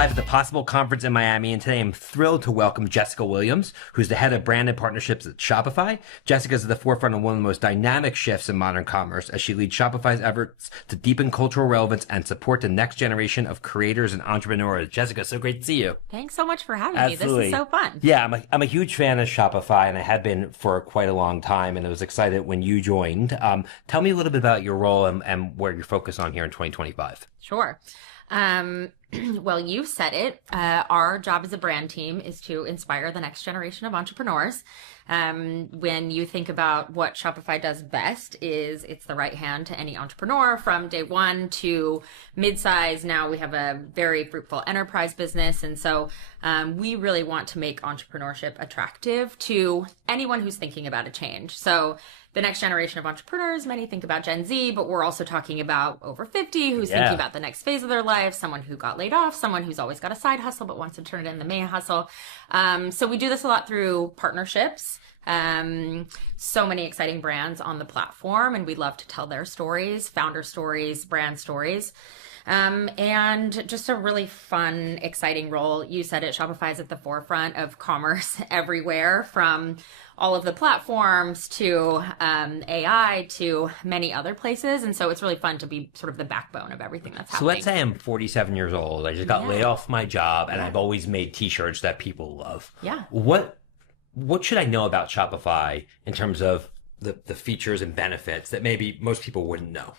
live at the Possible Conference in Miami, and today I'm thrilled to welcome Jessica Williams, who's the head of brand and partnerships at Shopify. Jessica's at the forefront of one of the most dynamic shifts in modern commerce as she leads Shopify's efforts to deepen cultural relevance and support the next generation of creators and entrepreneurs. Jessica, so great to see you. Thanks so much for having Absolutely. me. This is so fun. Yeah, I'm a huge fan of Shopify, and I had been for quite a long time, and I was excited when you joined. Tell me a little bit about your role and where you're focused on here in 2025. Sure. Well, you said it. Our job as a brand team is to inspire the next generation of entrepreneurs. When you think about what Shopify does best is it's the right hand to any entrepreneur from day one to mid-size. Now we have a very fruitful enterprise business. And so we really want to make entrepreneurship attractive to anyone who's thinking about a change. So the next generation of entrepreneurs, many think about Gen Z, but we're also talking about over 50 who's thinking about the next phase of their life, someone who got laid off, someone who's always got a side hustle but wants to turn it into the main hustle. So we do this a lot through partnerships. So many exciting brands on the platform, and we love to tell their stories, founder stories, brand stories. And just a really fun, exciting role. You said it, Shopify is at the forefront of commerce everywhere, from all of the platforms to AI to many other places. And so it's really fun to be sort of the backbone of everything that's happening. So let's say I'm 47 years old. I just got laid off my job, and I've always made t-shirts that people love. Yeah. What should I know about Shopify in terms of the features and benefits that maybe most people wouldn't know?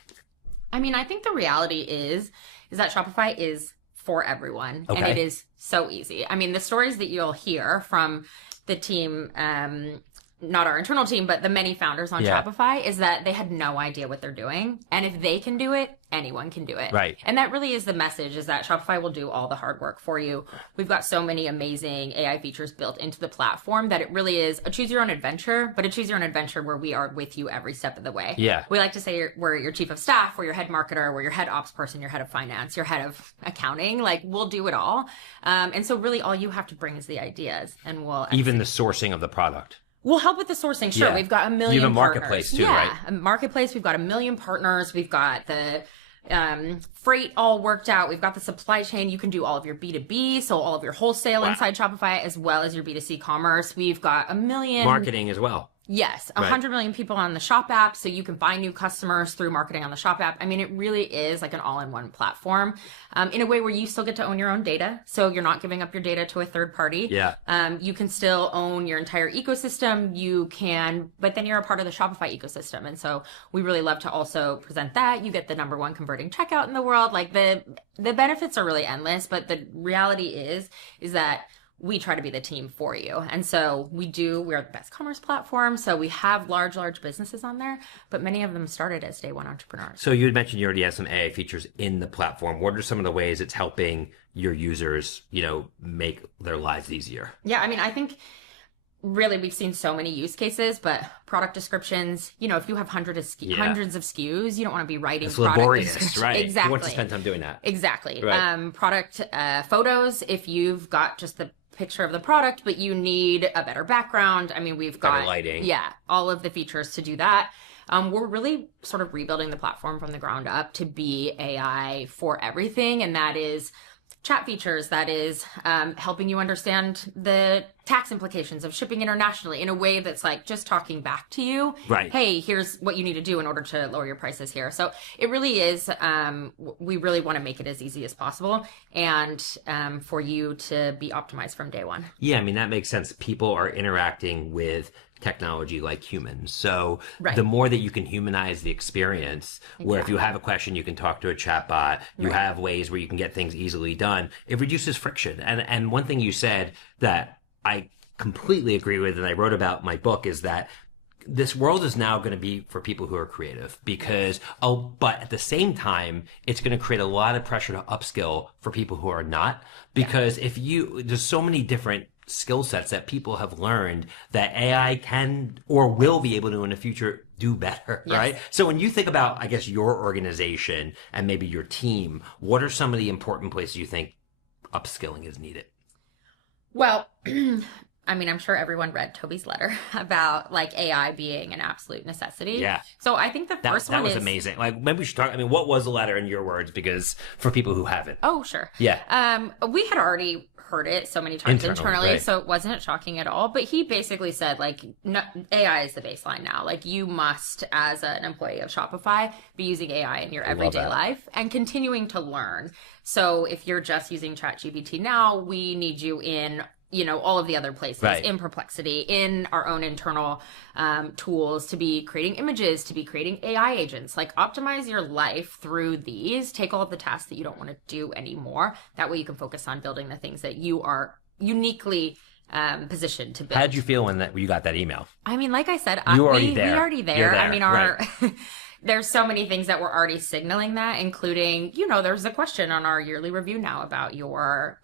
I mean, I think the reality is that Shopify is for everyone, and it is so easy. I mean, the stories that you'll hear from the team, not our internal team, but the many founders on Shopify, is that they had no idea what they're doing. And if they can do it, anyone can do it. Right. And that really is the message, is that Shopify will do all the hard work for you. We've got so many amazing AI features built into the platform that it really is a choose your own adventure, but a choose your own adventure where we are with you every step of the way. Yeah. We like to say we're your chief of staff, we're your head marketer, we're your head ops person, your head of finance, your head of accounting. Like, we'll do it all. And so really all you have to bring is the ideas, and we'll even the sourcing of the product. We'll help with the sourcing. Sure. We've got a million You have a partners. marketplace too, right? A marketplace. We've got a million partners. We've got the freight all worked out. We've got the supply chain. You can do all of your B2B, so all of your wholesale inside Shopify, as well as your B2C commerce. We've got a million Marketing as well. Yes, 100 million people on the Shop app, so you can find new customers through marketing on the Shop app. I mean, it really is like an all-in-one platform, in a way where you still get to own your own data, so you're not giving up your data to a third party. Yeah. You can still own your entire ecosystem. You can, but then you're a part of the Shopify ecosystem, and so we really love to also present that. You get the #1 converting checkout in the world. Like, the benefits are really endless, but the reality is that we try to be the team for you. And so we're the best commerce platform. So we have large businesses on there, but many of them started as day one entrepreneurs. So you had mentioned you already have some AI features in the platform. What are some of the ways it's helping your users, make their lives easier? Yeah, I mean, I think really we've seen so many use cases, but product descriptions, if you have hundreds of SKUs, you don't want to be writing it's product laborious, right? Exactly. You want to spend time doing that. Exactly. Right. Product photos, if you've got just the picture of the product, but you need a better background. I mean, we've got better lighting. Yeah, all of the features to do that. We're really sort of rebuilding the platform from the ground up to be AI for everything. And that is chat features, that is helping you understand the tax implications of shipping internationally in a way that's like just talking back to you. Right. Hey, here's what you need to do in order to lower your prices here. So it really is, we really want to make it as easy as possible, and for you to be optimized from day one. Yeah, I mean, that makes sense. People are interacting with technology like humans. So the more that you can humanize the experience, where if you have a question, you can talk to a chatbot, you have ways where you can get things easily done, it reduces friction. And one thing you said that I completely agree with, and I wrote about in my book, is that this world is now going to be for people who are creative, because, but at the same time, it's going to create a lot of pressure to upskill for people who are not, because there's so many different skill sets that people have learned that AI can or will be able to in the future do better, right? So when you think about, I guess, your organization and maybe your team, what are some of the important places you think upskilling is needed? Well, I mean, I'm sure everyone read Toby's letter about like AI being an absolute necessity. Yeah. So I think the first one that was is amazing. Like maybe we should talk. I mean, what was the letter in your words? Because for people who haven't. Oh, sure. Yeah. We had already heard it so many times internally, right. so it wasn't shocking at all. But he basically said, like, no, AI is the baseline now. Like, you must, as an employee of Shopify, be using AI in your everyday life and continuing to learn. So if you're just using ChatGPT now, we need you in, you know, all of the other places, right. in Perplexity, in our own internal tools, to be creating images, to be creating AI agents. Like, optimize your life through these. Take all of the tasks that you don't want to do anymore. That way you can focus on building the things that you are uniquely positioned to build. How did you feel when you got that email? I mean, like I said, you were already there. We're already there. You're there. I mean, right. There's so many things that we're already signaling that, including, you know, there's a question on our yearly review now about your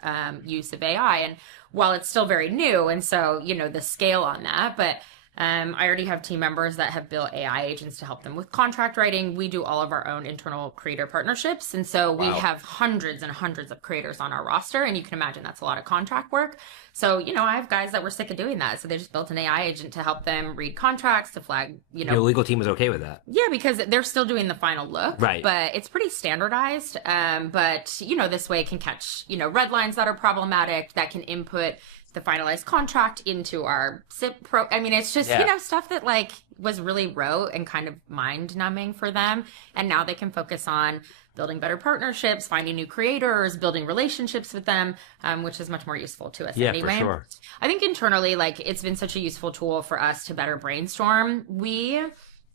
use of AI. And while it's still very new, and so, you know, the scale on that, but I already have team members that have built AI agents to help them with contract writing. We do all of our own internal creator partnerships. And so we have hundreds and hundreds of creators on our roster. And you can imagine that's a lot of contract work. So, you know, I have guys that were sick of doing that. So they just built an AI agent to help them read contracts, to flag, you know. Your legal team was okay with that? Yeah, because they're still doing the final look. Right. But it's pretty standardized. But, you know, this way it can catch, you know, red lines that are problematic, that can input the finalized contract into our SIP pro. I mean, it's just, you know, stuff that like was really rote and kind of mind numbing for them. And now they can focus on building better partnerships, finding new creators, building relationships with them, which is much more useful to us anyway. For sure. I think internally, like, it's been such a useful tool for us to better brainstorm. We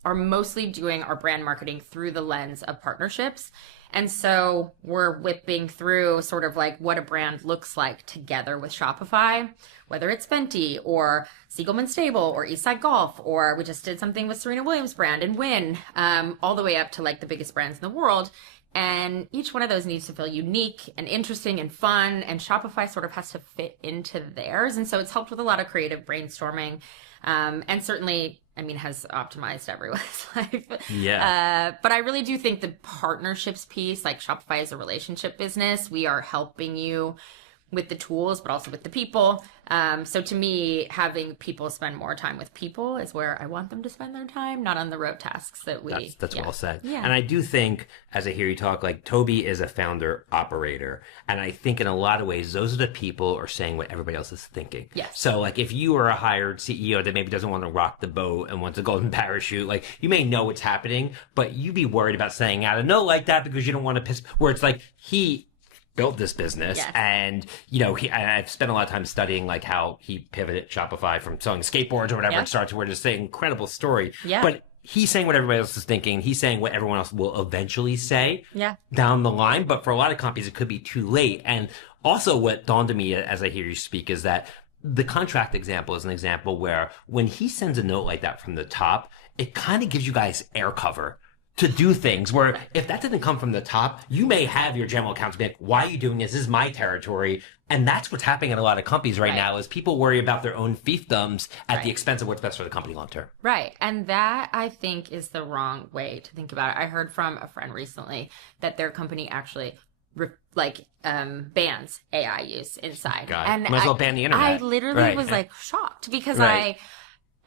are mostly doing our brand marketing through the lens of partnerships. And so we're whipping through sort of like what a brand looks like together with Shopify, whether it's Fenty or Siegelman Stable or Eastside Golf, or we just did something with Serena Williams brand and Win, all the way up to like the biggest brands in the world. And each one of those needs to feel unique and interesting and fun. And Shopify sort of has to fit into theirs. And so it's helped with a lot of creative brainstorming. And certainly, I mean, has optimized everyone's life. Yeah. But I really do think the partnerships piece, like Shopify is a relationship business. We are helping you with the tools, but also with the people. So to me, having people spend more time with people is where I want them to spend their time, not on the rote tasks that we... That's well said. Yeah. And I do think, as I hear you talk, like Toby is a founder operator. And I think in a lot of ways, those are the people who are saying what everybody else is thinking. Yes. So like if you are a hired CEO that maybe doesn't want to rock the boat and wants a golden parachute, like you may know what's happening, but you be worried about saying out of no like that because you don't want to piss, where it's like he built this business. Yes. And, you know, I've spent a lot of time studying like how he pivoted Shopify from selling skateboards or whatever and started to where it's an incredible story. Yeah. But he's saying what everybody else is thinking. He's saying what everyone else will eventually say down the line. But for a lot of companies, it could be too late. And also what dawned on me as I hear you speak is that the contract example is an example where when he sends a note like that from the top, it kind of gives you guys air cover to do things where if that didn't come from the top, you may have your general counsel be like, why are you doing this? This is my territory. And that's what's happening in a lot of companies right now is people worry about their own fiefdoms at the expense of what's best for the company long term. Right. And that, I think, is the wrong way to think about it. I heard from a friend recently that their company actually bans AI use inside. God. And might as well ban the internet. I literally was like shocked because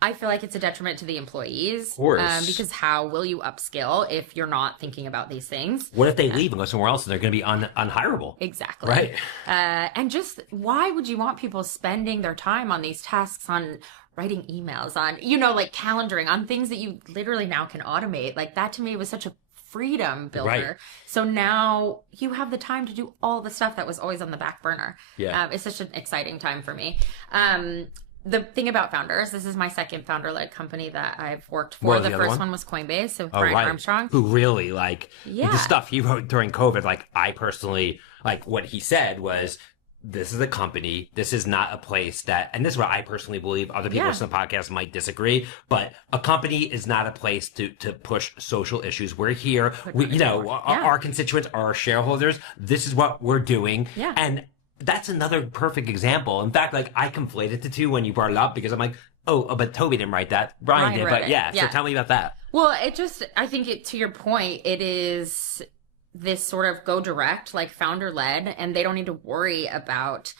I feel like it's a detriment to the employees. Of course. Because how will you upskill if you're not thinking about these things? What if they leave and go somewhere else and they're going to be unhireable? Exactly. Right. And just why would you want people spending their time on these tasks, on writing emails, on, you know, like calendaring, on things that you literally now can automate? Like that to me was such a freedom builder. Right. So now you have the time to do all the stuff that was always on the back burner. Yeah. It's such an exciting time for me. The thing about founders, this is my second founder-led company that I've worked for. The first one was Coinbase, so Brian Armstrong. Who really, the stuff he wrote during COVID, I personally, what he said was, this is a company, this is not a place that, and this is what I personally believe, other people listening to the podcast might disagree, but a company is not a place to push social issues. We're here, our constituents are our shareholders, this is what we're doing, and that's another perfect example. In fact, I conflated the two when you brought it up because I'm like, but Toby didn't write that. Brian did, but so tell me about that. Well, I think to your point, it is this sort of go direct, founder led, and they don't need to worry about,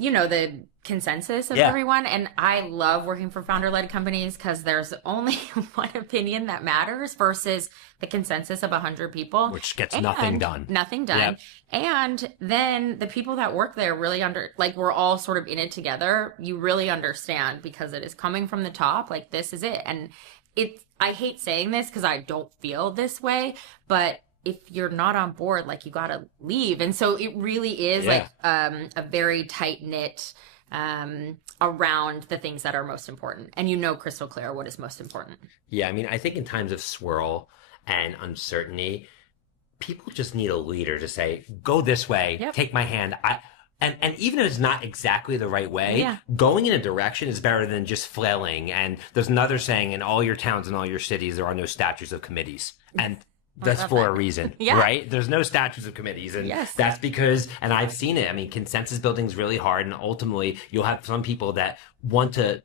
the consensus of everyone. And I love working for founder-led companies because there's only one opinion that matters versus the consensus of 100 people. Which gets nothing done. Nothing done. Yep. And then the people that work there really we're all sort of in it together. You really understand because it is coming from the top. Like, this is it. And I hate saying this because I don't feel this way, but if you're not on board, like, you gotta leave. And so it really is a very tight knit around the things that are most important. And crystal clear what is most important. Yeah, I mean, I think in times of swirl and uncertainty, people just need a leader to say, go this way, take my hand. And even if it's not exactly the right way, going in a direction is better than just flailing. And there's another saying, in all your towns and all your cities, there are no statues of committees. And that's for a reason, right? There's no statutes of committees. And that's because, and I've seen it, I mean, consensus building is really hard. And ultimately, you'll have some people that want to,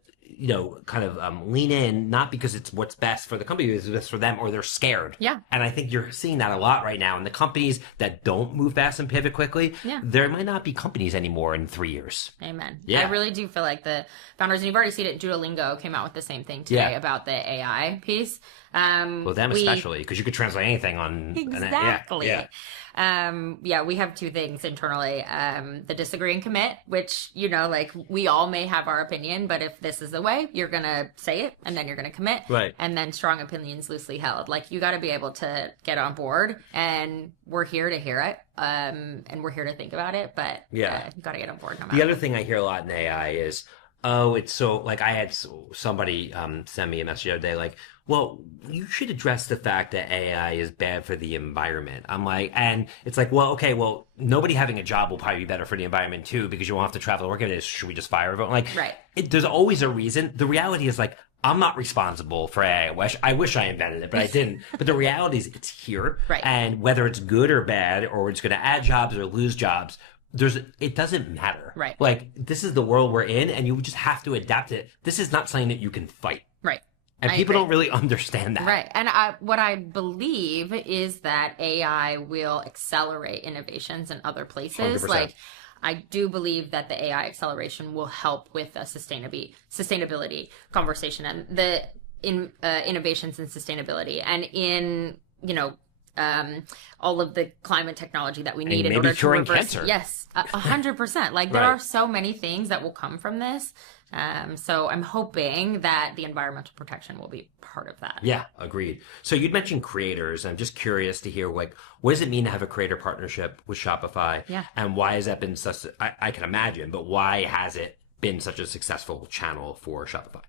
kind of lean in, not because it's what's best for the company, it's best for them, or they're scared. Yeah. And I think you're seeing that a lot right now. And the companies that don't move fast and pivot quickly, there might not be companies anymore in 3 years. Amen. Yeah. I really do feel like the founders, and you've already seen it, Duolingo came out with the same thing today about the AI piece. Well, them especially, because you could translate anything on... Exactly. We have two things internally. The disagree and commit, which, we all may have our opinion, but if this is the way, you're going to say it, and then you're going to commit. Right. And then strong opinions loosely held. Like, you got to be able to get on board, and we're here to hear it, and we're here to think about it, but you got to get on board no matter. The other thing I hear a lot in AI is, it's so... Like, I had somebody send me a message the other day, like, well, you should address the fact that AI is bad for the environment. I'm like, and it's like, well, okay, well, nobody having a job will probably be better for the environment too, because you won't have to travel to work. Should we just fire everyone? Like, there's always a reason. The reality is, like, I'm not responsible for AI. I wish I invented it, but I didn't. But the reality is it's here. Right. And whether it's good or bad, or it's going to add jobs or lose jobs, it doesn't matter. Right. Like, this is the world we're in, and you just have to adapt it. This is not something that you can fight. Right. And people don't really understand that. Right. And what I believe is that AI will accelerate innovations in other places. 100%. Like, I do believe that the AI acceleration will help with a sustainability conversation and the innovations in sustainability and in, all of the climate technology that we need in order to reverse cancer. Yes, 100%. Like, there are so many things that will come from this. So I'm hoping that the environmental protection will be part of that. Yeah, agreed. So you'd mentioned creators. I'm just curious to hear, like, what does it mean to have a creator partnership with Shopify? Yeah. And why has that been I can imagine, but why has it been such a successful channel for Shopify?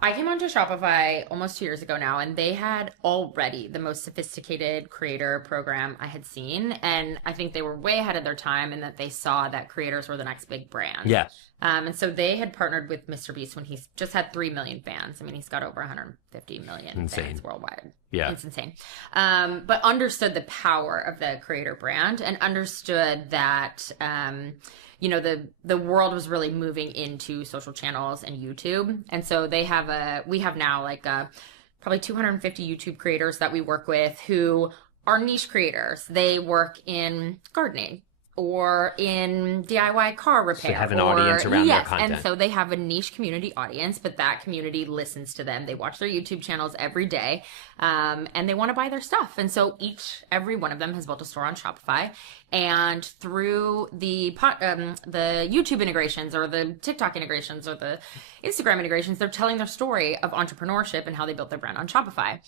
I came onto Shopify almost 2 years ago now, and they had already the most sophisticated creator program I had seen. And I think they were way ahead of their time in that they saw that creators were the next big brand. Yeah. And so they had partnered with Mr. Beast when he's just had 3 million fans. I mean, he's got over 150 million fans worldwide. Yeah. It's insane. But understood the power of the creator brand and understood that, the world was really moving into social channels and YouTube. And so we have now probably 250 YouTube creators that we work with who are niche creators. They work in gardening or in DIY car repair. So they have an audience around their content. And so they have a niche community audience, but that community listens to them. They watch their YouTube channels every day, and they want to buy their stuff. And so every one of them has built a store on Shopify. And through the YouTube integrations or the TikTok integrations or the Instagram integrations, they're telling their story of entrepreneurship and how they built their brand on Shopify.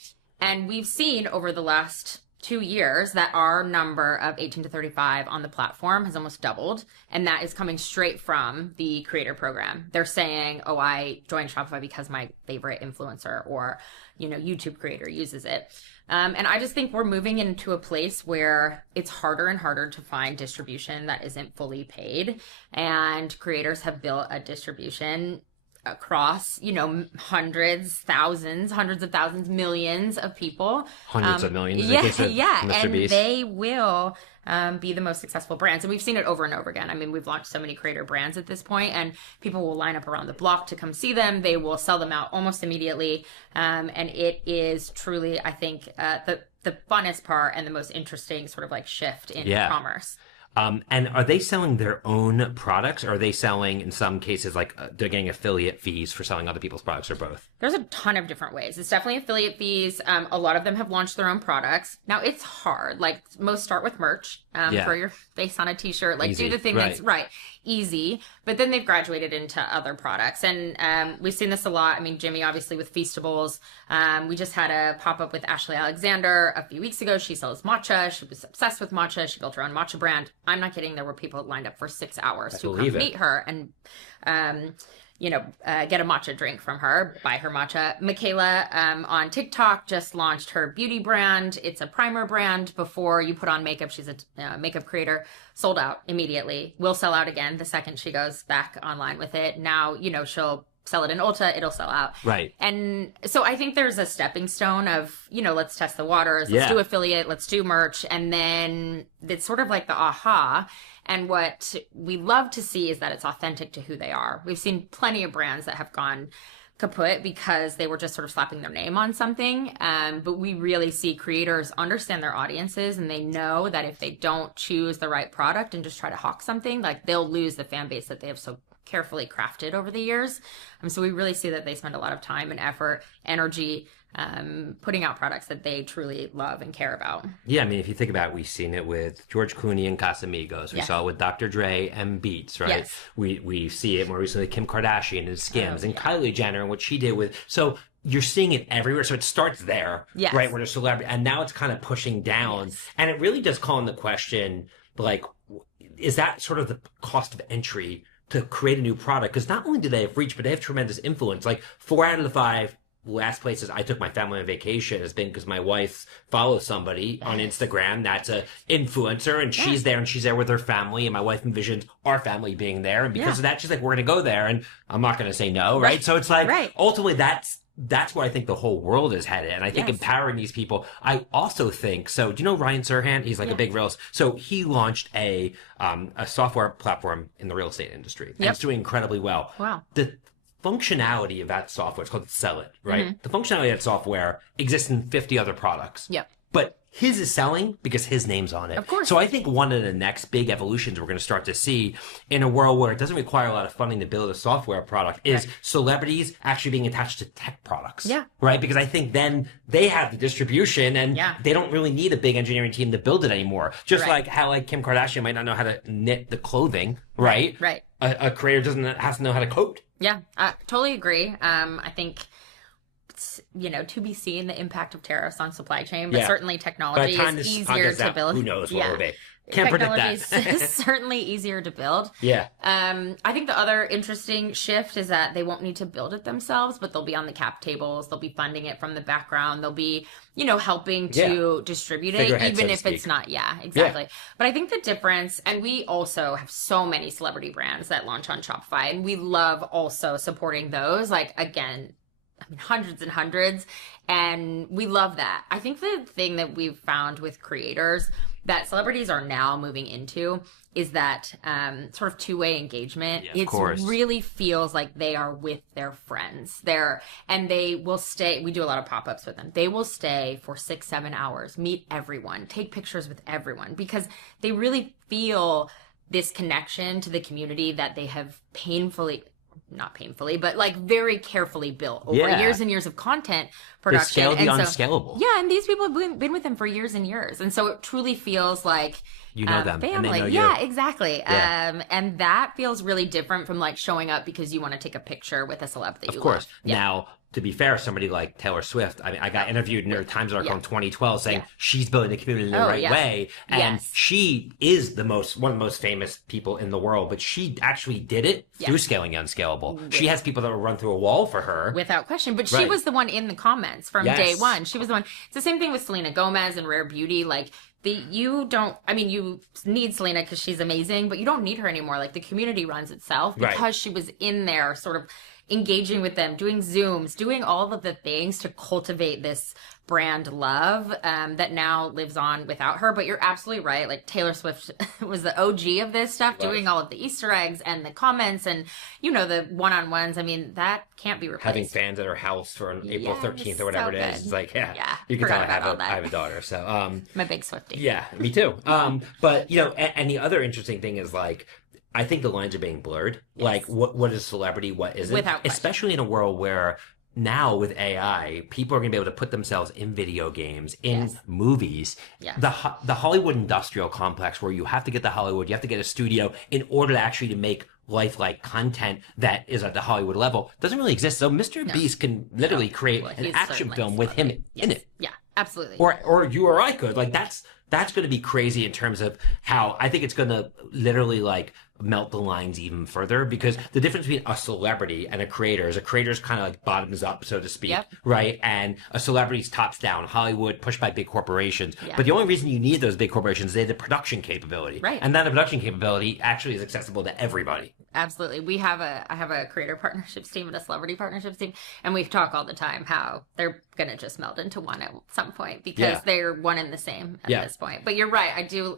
And we've seen over the last 2 years that our number of 18 to 35 on the platform has almost doubled. And that is coming straight from the creator program. They're saying, oh, I joined Shopify because my favorite influencer or, YouTube creator uses it. And I just think we're moving into a place where it's harder and harder to find distribution that isn't fully paid. And creators have built a distribution across, hundreds of thousands, millions of people. Hundreds of millions. And Beast. They will be the most successful brands. And we've seen it over and over again. I mean, we've launched so many creator brands at this point, and people will line up around the block to come see them. They will sell them out almost immediately. And it is truly, I think, the funnest part and the most interesting sort of like shift in commerce. And are they selling their own products, or are they selling, in some cases, like they're getting affiliate fees for selling other people's products, or both? There's a ton of different ways. It's definitely affiliate fees. A lot of them have launched their own products. Now, it's hard. Like, most start with merch, for your face on a t-shirt. Like, Easy. do the thing that's easy. But then they've graduated into other products. And we've seen this a lot. I mean, Jimmy, obviously, with Feastables. We just had a pop-up with Ashley Alexander a few weeks ago. She sells matcha. She was obsessed with matcha. She built her own matcha brand. I'm not kidding. There were people lined up for 6 hours to come meet her and, get a matcha drink from her, buy her matcha. Michaela on TikTok just launched her beauty brand. It's a primer brand. Before you put on makeup, she's a makeup creator. Sold out immediately. Will sell out again the second she goes back online with it. Now, she'll sell it in Ulta, it'll sell out. Right. And so I think there's a stepping stone of, let's test the waters, let's do affiliate, let's do merch. And then it's sort of like the aha. And what we love to see is that it's authentic to who they are. We've seen plenty of brands that have gone kaput because they were just sort of slapping their name on something. But we really see creators understand their audiences, and they know that if they don't choose the right product and just try to hawk something, like, they'll lose the fan base that they have so carefully crafted over the years. So we really see that they spend a lot of time and effort, energy, putting out products that they truly love and care about. Yeah, I mean, if you think about it, we've seen it with George Clooney and Casamigos. We saw it with Dr. Dre and Beats, right? Yes. We see it more recently with Kim Kardashian and Skims and Kylie Jenner and what she did with... So you're seeing it everywhere. So it starts there, right, where there's celebrity. And now it's kind of pushing down. Yes. And it really does call into question, like, is that sort of the cost of entry to create a new product? Because not only do they have reach, but they have tremendous influence. Like, 4 out of the 5 last places I took my family on vacation has been because my wife follows somebody on Instagram that's a influencer, and she's there, and she's there with her family, and my wife envisions our family being there, and because of that, she's like, we're going to go there, and I'm not going to say no, right? So it's like, ultimately, that's where I think the whole world is headed. And I think empowering these people, I also think, so do you know Ryan Serhant? He's like a big realist. So he launched a software platform in the real estate industry. And it's doing incredibly well. Wow. The functionality of that software, it's called Sell It, right? Mm-hmm. The functionality of that software exists in 50 other products. Yep. But his is selling because his name's on it. Of course. So I think one of the next big evolutions we're going to start to see in a world where it doesn't require a lot of funding to build a software product is celebrities actually being attached to tech products. Yeah. Right? Because I think then they have the distribution, and they don't really need a big engineering team to build it anymore. Just like how, like, Kim Kardashian might not know how to knit the clothing, right? Right. A creator has to know how to code. Yeah, I totally agree. I think, to be seen the impact of tariffs on supply chain, but certainly technology is easier to build. Who knows what will be. Can't predict that. Technology is certainly easier to build. Yeah. I think the other interesting shift is that they won't need to build it themselves, but they'll be on the cap tables. They'll be funding it from the background. They'll be, helping to distribute it, even if it's not. Yeah, exactly. But I think the difference, and we also have so many celebrity brands that launch on Shopify, and we love also supporting those. Like, again, hundreds and hundreds. And we love that. I think the thing that we've found with creators that celebrities are now moving into is that sort of two-way engagement. Yeah, it really feels like they are with their friends. And they will stay. We do a lot of pop-ups with them. They will stay for 6-7 hours, meet everyone, take pictures with everyone, because they really feel this connection to the community that they have not painfully, but like very carefully built over years and years of content production. They scale the unscalable. Yeah, and these people have been with them for years and years. And so it truly feels like you know them, family. And they know you. Yeah, exactly. Yeah. And that feels really different from like showing up because you want to take a picture with a celeb that you love. Of course. Yeah. Now, to be fair, somebody like Taylor Swift, I mean, I got interviewed in New York Times article in 2012 saying she's building the community in the right way. And she is one of the most famous people in the world, but she actually did it through scaling the unscalable. She has people that will run through a wall for her. Without question. But she was the one in the comments from day one. She was the one. It's the same thing with Selena Gomez and Rare Beauty. Like, you need Selena because she's amazing, but you don't need her anymore. Like, the community runs itself because she was in there sort of engaging with them, doing Zooms, doing all of the things to cultivate this brand love that now lives on without her. But you're absolutely right. Like Taylor Swift was the OG of this stuff, doing all of the Easter eggs and the comments and, you know, the one-on-ones. I mean, that can't be replaced. Having fans at her house for an April 13th or whatever it is. It's like, you can tell I have a daughter. So, I'm a big Swiftie. Yeah, me too. But, you know, and the other interesting thing is like, I think the lines are being blurred. Yes. Like, what is celebrity? What isn't? Without question. Especially in a world where now with AI, people are going to be able to put themselves in video games, in movies. Yes. The Hollywood industrial complex where you have to get to Hollywood, you have to get a studio in order to actually make lifelike content that is at the Hollywood level doesn't really exist. So Mr. Beast can literally create an action film with him in it. Yeah, absolutely. Or you or I could. Like that's going to be crazy in terms of how I think it's going to literally like melt the lines even further, because the difference between a celebrity and a creator is kind of like bottoms up, so to speak, right? And a celebrity's tops down, Hollywood pushed by big corporations. Yeah. But the only reason you need those big corporations is they have the production capability. Right. And then the production capability actually is accessible to everybody. Absolutely. I have a creator partnerships team and a celebrity partnerships team, and we talk all the time how they're going to just meld into one at some point because they're one and the same at this point. But you're right. I do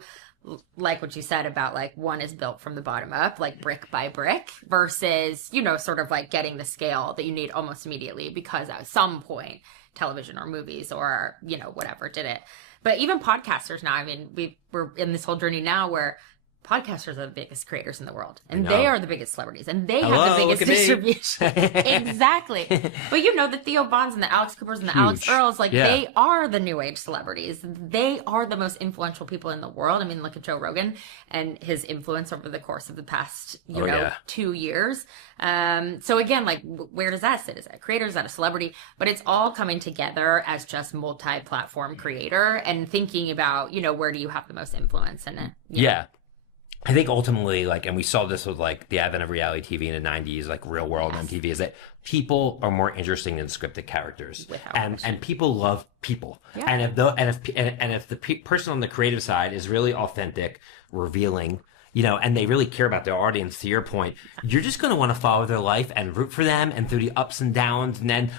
like what you said about like one is built from the bottom up, like brick by brick, versus, you know, sort of like getting the scale that you need almost immediately because at some point television or movies or, you know, whatever did it. But even podcasters now, I mean, we're in this whole journey now where podcasters are the biggest creators in the world, and they are the biggest celebrities, and they have the biggest distribution. Exactly. But you know, the Theo Bonds and the Alex Coopers and the Alex Earls, like they are the new age celebrities. They are the most influential people in the world. I mean, look at Joe Rogan and his influence over the course of the past, you know, 2 years. So again, like where does that sit? Is that creator? Is that a celebrity? But it's all coming together as just multi-platform creator and thinking about, you know, where do you have the most influence in it? You know? I think ultimately, like, and we saw this with like the advent of reality TV in the 90s, like Real World MTV, is that people are more interesting than scripted characters, and people love people. And if the person on the creative side is really authentic, revealing, you know, and they really care about their audience, to your point, you're just going to want to follow their life and root for them and through the ups and downs. And then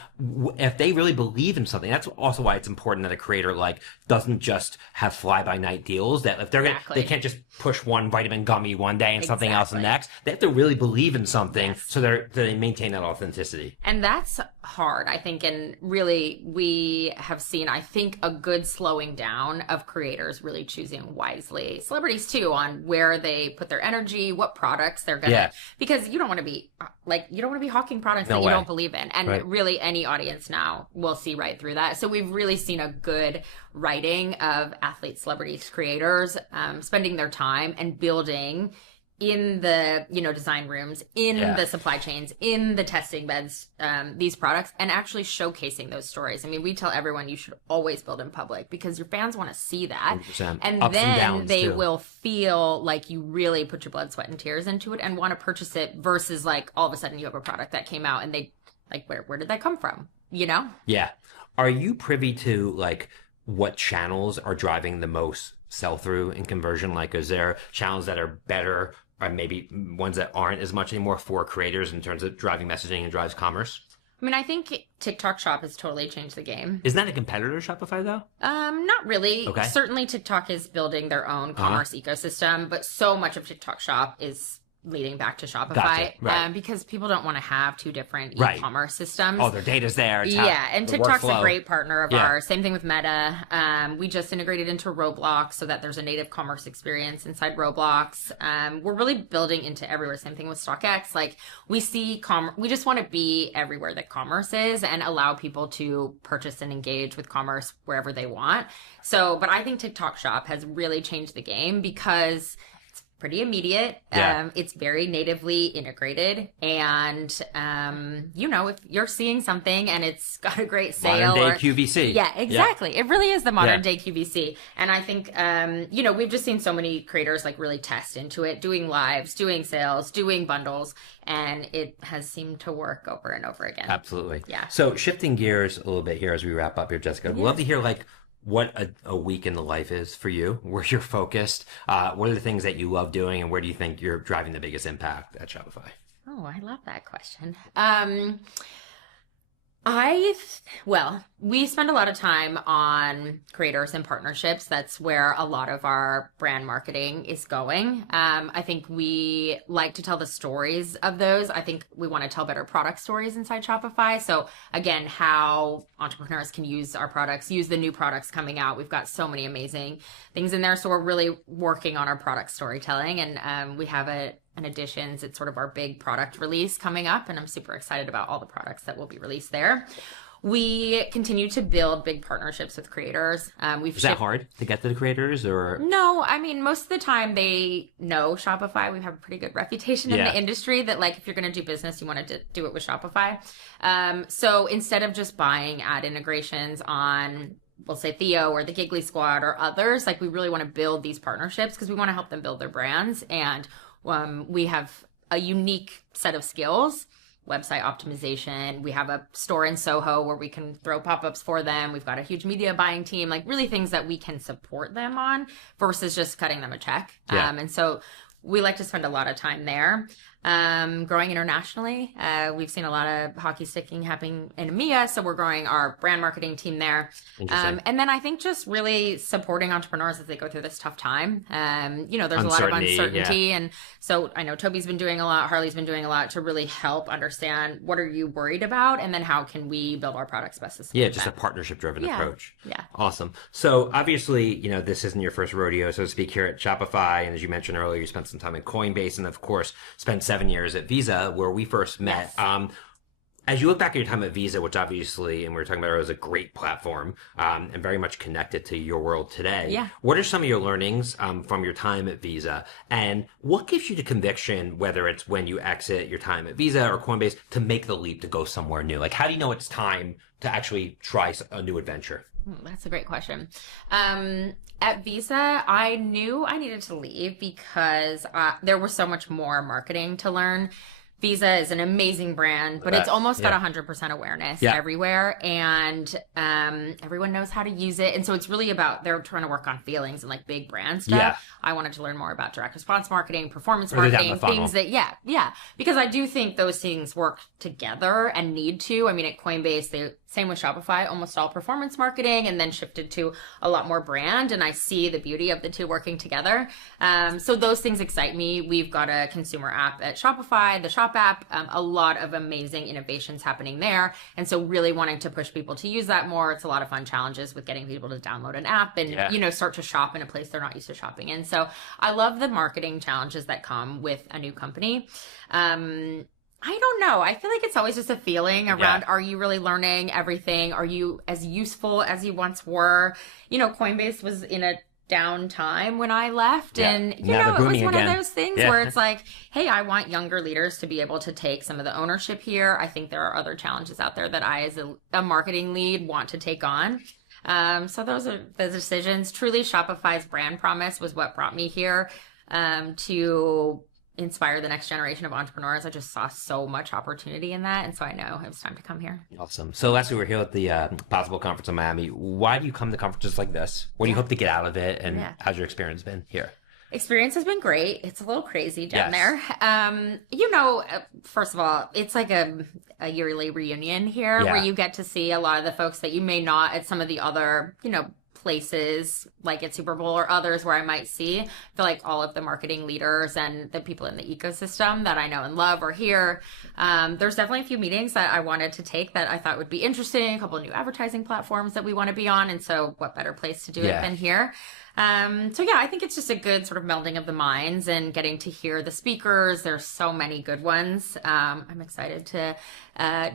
if they really believe in something, that's also why it's important that a creator like doesn't just have fly by night deals, that if they're going to, they can't just push one vitamin gummy one day and something else the next. They have to really believe in something so they maintain that authenticity. And that's hard, I think. And really, we have seen, I think, a good slowing down of creators really choosing wisely. Celebrities too, on where they put their energy, what products they're gonna, because you don't want to be hawking products that you don't believe in, and really any audience now will see right through that. So we've really seen a good writing of athletes, celebrities, creators spending their time and building in the, you know, design rooms, in the supply chains, in the testing beds, these products, and actually showcasing those stories. I mean, we tell everyone you should always build in public because your fans want to see that. 100%. And Ups then and downs they too. will feel like you really put your blood, sweat, and tears into it and want to purchase it, versus like all of a sudden you have a product that came out and they like, where did that come from? You know? Yeah. Are you privy to like what channels are driving the most sell-through and conversion? Like, is there channels that are better, or maybe ones that aren't as much anymore for creators in terms of driving messaging and drives commerce? I mean, I think TikTok Shop has totally changed the game. Isn't that a competitor to Shopify though? Not really. Okay. Certainly TikTok is building their own commerce ecosystem, but so much of TikTok Shop is leading back to Shopify. Gotcha. Right. Because people don't want to have two different e-commerce systems. Oh, their data's there. It's and TikTok's a great partner of ours. Same thing with Meta. We just integrated into Roblox so that there's a native commerce experience inside Roblox. We're really building into everywhere. Same thing with StockX. Like, we see we just want to be everywhere that commerce is and allow people to purchase and engage with commerce wherever they want. So, but I think TikTok Shop has really changed the game because pretty immediate. It's very natively integrated. And, you know, if you're seeing something and it's got a great sale. Modern day QVC. Yeah, exactly. It really is the modern day QVC. And I think, you know, we've just seen so many creators like really test into it, doing lives, doing sales, doing bundles. And it has seemed to work over and over again. Absolutely. Yeah. So shifting gears a little bit here as we wrap up here, Jessica, I'd love to hear like what a week in the life is for you, where you're focused, what are the things that you love doing, and where do you think you're driving the biggest impact at Shopify? Oh, I love that question. We spend a lot of time on creators and partnerships. That's where a lot of our brand marketing is going. I think we like to tell the stories of those. I think we want to tell better product stories inside Shopify. So again, how entrepreneurs can use our products, use the new products coming out. We've got so many amazing things in there. So we're really working on our product storytelling, and we have an Editions. It's sort of our big product release coming up, and I'm super excited about all the products that will be released there. We continue to build big partnerships with creators. Is that hard to get to the creators, or? No, I mean, most of the time they know Shopify. We have a pretty good reputation in the industry that, like, if you're going to do business, you want to do it with Shopify. So instead of just buying ad integrations on, we'll say, Theo or the Giggly Squad or others, like, we really want to build these partnerships because we want to help them build their brands. And we have a unique set of skills, website optimization. We have a store in Soho where we can throw pop-ups for them. We've got a huge media buying team, like really things that we can support them on versus just cutting them a check. And so we like to spend a lot of time there. Growing internationally. We've seen a lot of hockey sticking happening in EMEA, so we're growing our brand marketing team there. And then I think just really supporting entrepreneurs as they go through this tough time. There's a lot of uncertainty. And so I know Toby's been doing a lot, Harley's been doing a lot to really help understand what are you worried about, and then how can we build our products best to support just that. a partnership-driven approach. Yeah. Awesome. So obviously, this isn't your first rodeo, so to speak, here at Shopify. And as you mentioned earlier, you spent some time at Coinbase and, of course, spent 7 years at Visa, where we first met. Yes. As you look back at your time at Visa, which obviously, and we were talking about earlier, is a great platform and very much connected to your world today. What are some of your learnings from your time at Visa? And what gives you the conviction, whether it's when you exit your time at Visa or Coinbase, to make the leap to go somewhere new? Like, how do you know it's time to actually try a new adventure? That's a great question. At Visa, I knew I needed to leave because there was so much more marketing to learn. Visa is an amazing brand, but it's almost got 100% awareness everywhere, and everyone knows how to use it. And so it's really about, they're trying to work on feelings and like big brand stuff. I wanted to learn more about direct response marketing, performance marketing, things that, because I do think those things work together and need to. I mean, at Coinbase, same with Shopify, almost all performance marketing, and then shifted to a lot more brand. And I see the beauty of the two working together. So those things excite me. We've got a consumer app at Shopify, the Shop app, a lot of amazing innovations happening there. And so really wanting to push people to use that more. It's a lot of fun challenges with getting people to download an app and, start to shop in a place they're not used to shopping in. So I love the marketing challenges that come with a new company. I don't know. I feel like it's always just a feeling around, are you really learning everything? Are you as useful as you once were? Coinbase was in a down time when I left. And, it was one of those things where it's like, hey, I want younger leaders to be able to take some of the ownership here. I think there are other challenges out there that I, as a marketing lead, want to take on. So those are the decisions. Truly, Shopify's brand promise was what brought me here to inspire the next generation of entrepreneurs. I just saw so much opportunity in that, and so I know it was time to come here. Awesome. So last week we were here at the Possible Conference in Miami. Why do you come to conferences like this? What do you hope to get out of it, and how's your experience been here? Experience has been great. It's a little crazy down there. First of all, it's like a yearly reunion here where you get to see a lot of the folks that you may not at some of the other, places like at Super Bowl or others where I might see. I feel like all of the marketing leaders and the people in the ecosystem that I know and love are here. There's definitely a few meetings that I wanted to take that I thought would be interesting, a couple of new advertising platforms that we want to be on. And so what better place to do it than here? I think it's just a good sort of melding of the minds and getting to hear the speakers. There's so many good ones. I'm excited to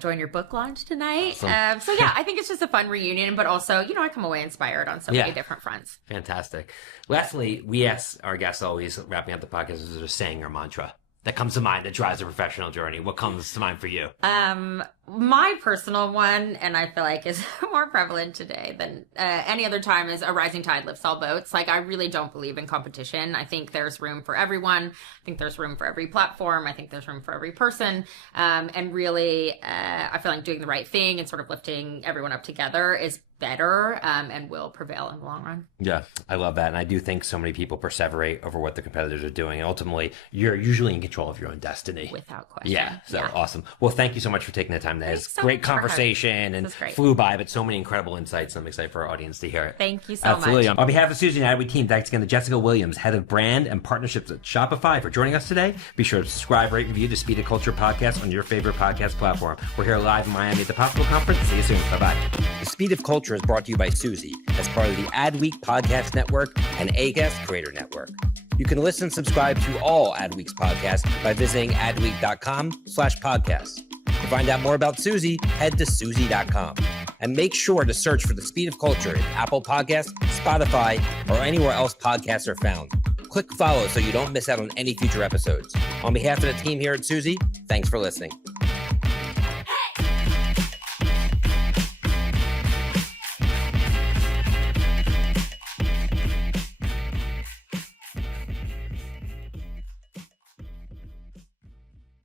join your book launch tonight. Awesome. I think it's just a fun reunion, but also, I come away inspired on so many different fronts. Fantastic. Lastly, we ask our guests always, wrapping up the podcast, is a saying or mantra that comes to mind that drives a professional journey. What comes to mind for you? My personal one, and I feel like is more prevalent today than any other time, is a rising tide lifts all boats. Like, I really don't believe in competition. I think there's room for everyone. I think there's room for every platform. I think there's room for every person. And really, I feel like doing the right thing and sort of lifting everyone up together is better and will prevail in the long run. Yeah, I love that. And I do think so many people perseverate over what the competitors are doing. And ultimately, you're usually in control of your own destiny. Without question. Yeah, so awesome. Well, thank you so much for taking the time. That is great conversation and flew by, but so many incredible insights. I'm excited for our audience to hear it. Thank you so much. On behalf of Suzy and Adweek team, thanks again to Jessica Williams, head of brand and partnerships at Shopify, for joining us today. Be sure to subscribe, rate, review the Speed of Culture podcast on your favorite podcast platform. We're here live in Miami at the Possible Conference. See you soon. Bye-bye. The Speed of Culture is brought to you by Suzy as part of the Adweek Podcast Network and Acast Creator Network. You can listen and subscribe to all Adweek's podcasts by visiting adweek.com/podcasts. To find out more about Suzy, head to Suzy.com. And make sure to search for The Speed of Culture in Apple Podcasts, Spotify, or anywhere else podcasts are found. Click follow so you don't miss out on any future episodes. On behalf of the team here at Suzy, thanks for listening.